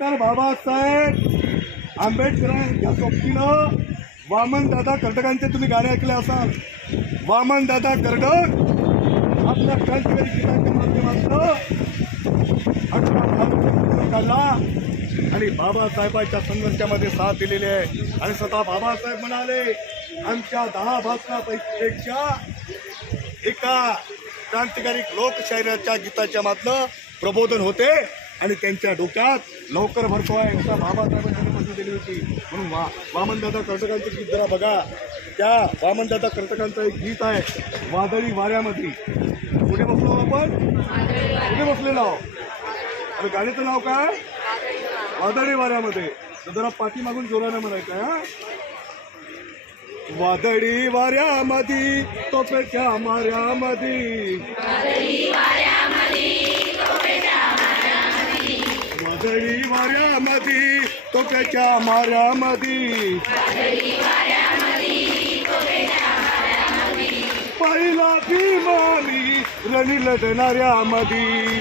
तर बाबासाहेब आंबेडकरांच्या सोबतीनं वामन दादा कर्डकांचे तुम्ही गाणे ऐकले असाल. वामन दादा कर्डक आपल्या क्रांतिकारी गीतांच्या माध्यमातून काढला आणि बाबासाहेबांच्या संघर्षामध्ये साथ दिलेली आहे. आणि स्वतः बाबासाहेब म्हणाले आमच्या दहा भाषणापेक्षा एका क्रांतिकारी लोकशाहीच्या गीताच्या मातलं प्रबोधन होते. आणि त्यांच्या डोक्यात लवकर भरतो आहे असा बाबासाहेबांनी पद्धत दिली होती. म्हणून वा वामनदादा कर्तकांचं गीत जरा बघा. त्या वामनदादा कर्तकांचं एक गीत आहे वादळी वाऱ्यामध्ये. कुठे बसलो आपण? कुठे बसलेलो आहोत आणि गाडीचं नाव काय? वादळी वाऱ्यामध्ये. तर जरा पाठीमागून जोरानं म्हणायचं हा? वादळी वाऱ्यामध्ये तोपेच्या माऱ्यामध्ये. वादळी वाऱ्यामध्ये तोपेच्या माऱ्यामधी. पहिला भीमानी रणी लढणाऱ्या मधी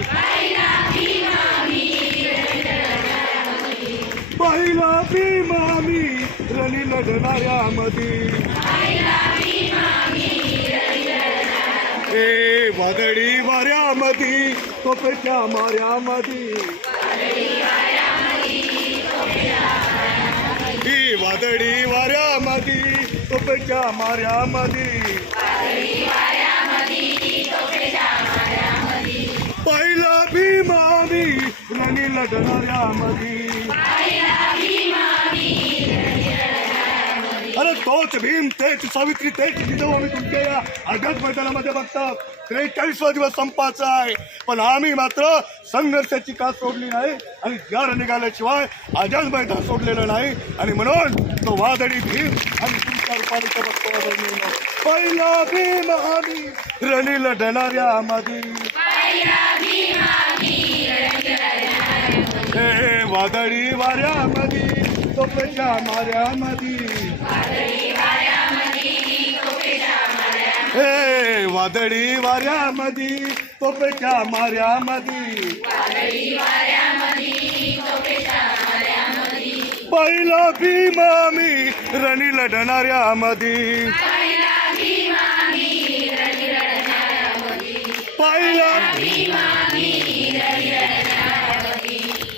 पहिला भीमानी रणी लढणाऱ्या मधी ए वादळी वाऱ्यामधी वाऱ्यामध्ये तोपेच्या माऱ्यामध्ये ही वादळी वाऱ्यामध्ये तोपेच्या माऱ्यामध्ये पहिला भीमानी रणी लढणाऱ्यामध्ये तोच भीम तेच सावित्री तेच जिजाऊ आम्ही तुमच्या या आझाद मैदानामध्ये बघतात त्रेचाळीसवा दिवस संपाचा आहे. पण आम्ही मात्र संघर्षाची का सोडली नाही आणि जर निघाल्याशिवाय आझाद मैदान सोडलेलं नाही. आणि म्हणून तो वादळी भीम आणि तुमच्या रूपाने बघतो पहिला भीम आम्ही रणी लढणाऱ्यामध्ये हे वादळी वाऱ्यामध्ये तोपेच्या माऱ्यामध्ये वादळी वाऱ्यामधी तोपेच्या माऱ्यामधी. पहिला भीमा मी रणी लढणाऱ्या मधी पहिला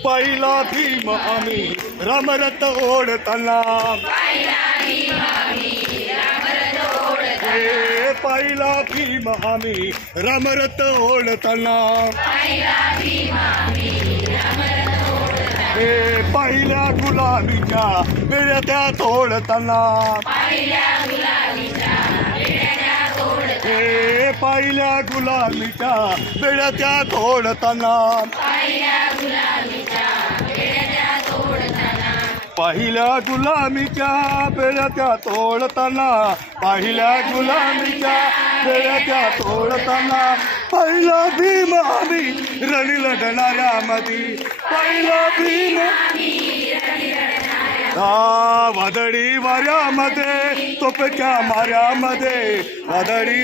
पहिला भीम आम्ही रमरत ओढताना. हे पहिला भीम आम्ही रामरथ ओढताना. हे पहिल्या गुलाबीच्या वेळ्या त्या तोडताना. हे पहिल्या गुलाबीच्या वेळ्या त्या तोडताना. पहिल्या गुलामीच्या बेड्या तोडताना पहिल्या गुलामीच्या बेड्या तोडताना पहिला भीम आम्ही रणी मधी पहिला भीम वादळी वाऱ्यामध्ये तोपेच्या माऱ्यामध्ये वादळी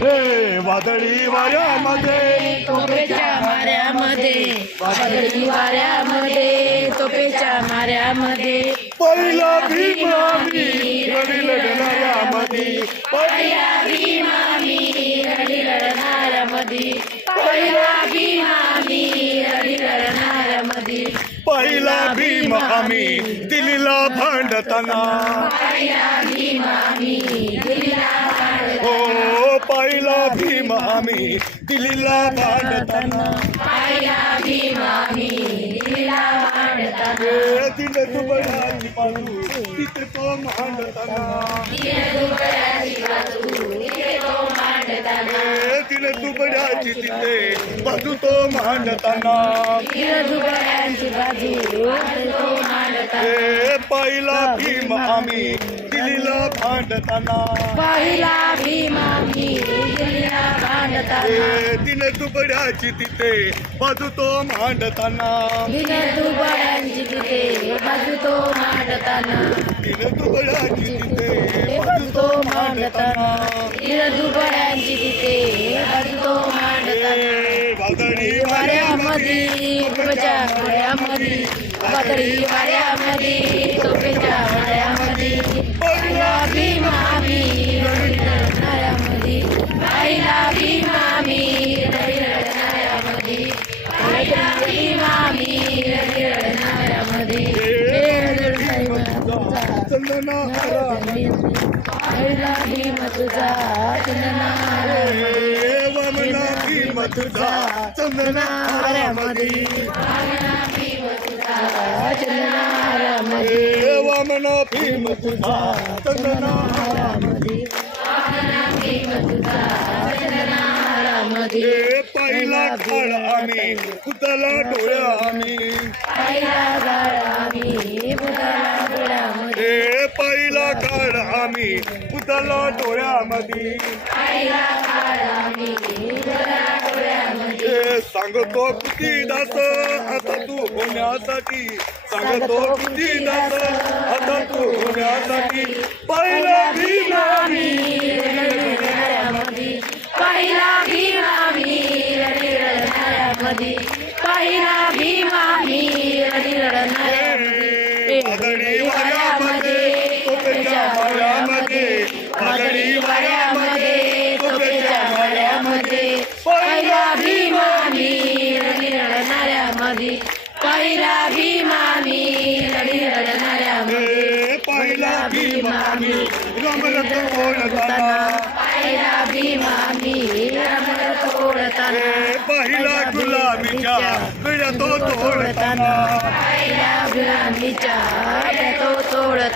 हे वादळी वाऱ्यामध्ये. तोपेच्या माऱ्यामध्ये. वादळी वाऱ्यामध्ये तोपेच्या माऱ्यामध्ये. पहिला भीम आम्ही रणी लढणाऱ्यामध्ये पहिला भीमा मी रडी लढणाऱ्यामध्ये पहिला भीमा मी रडी लढणाऱ्यामध्ये पहिला भीम आम्ही दिल्लीला भांडताना. पहिला भीमा मी दिल्लीला हो पहिला भीम आम्ही दिल्लीला भांडताना दिन दुबळाची पालू तिथे तो मांडताना. दिन दुबळाची तिथे बाजू तो मांडताना. बाजू पहिला भीम आम्ही दिल्लीला भांडताना पहिला भीमा मी दिल्लीला मांडताना हे दिन दुबळाची तिथे बाजू तो मांडताना दिन दुबळ्यांची तिथे बाजू तो मांडताना दिन दुबळाची तिथे बाजू तो मांडताना दिन दुबळ्यांची तिथे बाजू तो मांडताना ए, वादळी वाऱ्यामध्ये तुझ्या वाऱ्यामध्ये वादळी वाऱ्यामध्ये तुझा चंदना ए, वामना भीम तुझा चंदना ए, पहिला काळ आम्ही पुतला डोळ्या आम्ही. काळ पुतलो पुतला डोळ्यामध्ये सांगतो किती दास आता तू होण्यासाठी. सांगतो किती दास आता तू होण्यासाठी. पहिला भीमा पहिला भीमा मी पहिला भीमा मी रडी रडणाऱ्यामध्ये ए, पहिला भीमा मी रमरत पहिला भीमा मी पहिला गुलाबीच्या तो तोडताना पहिला गुलामीच्या तो तोडताना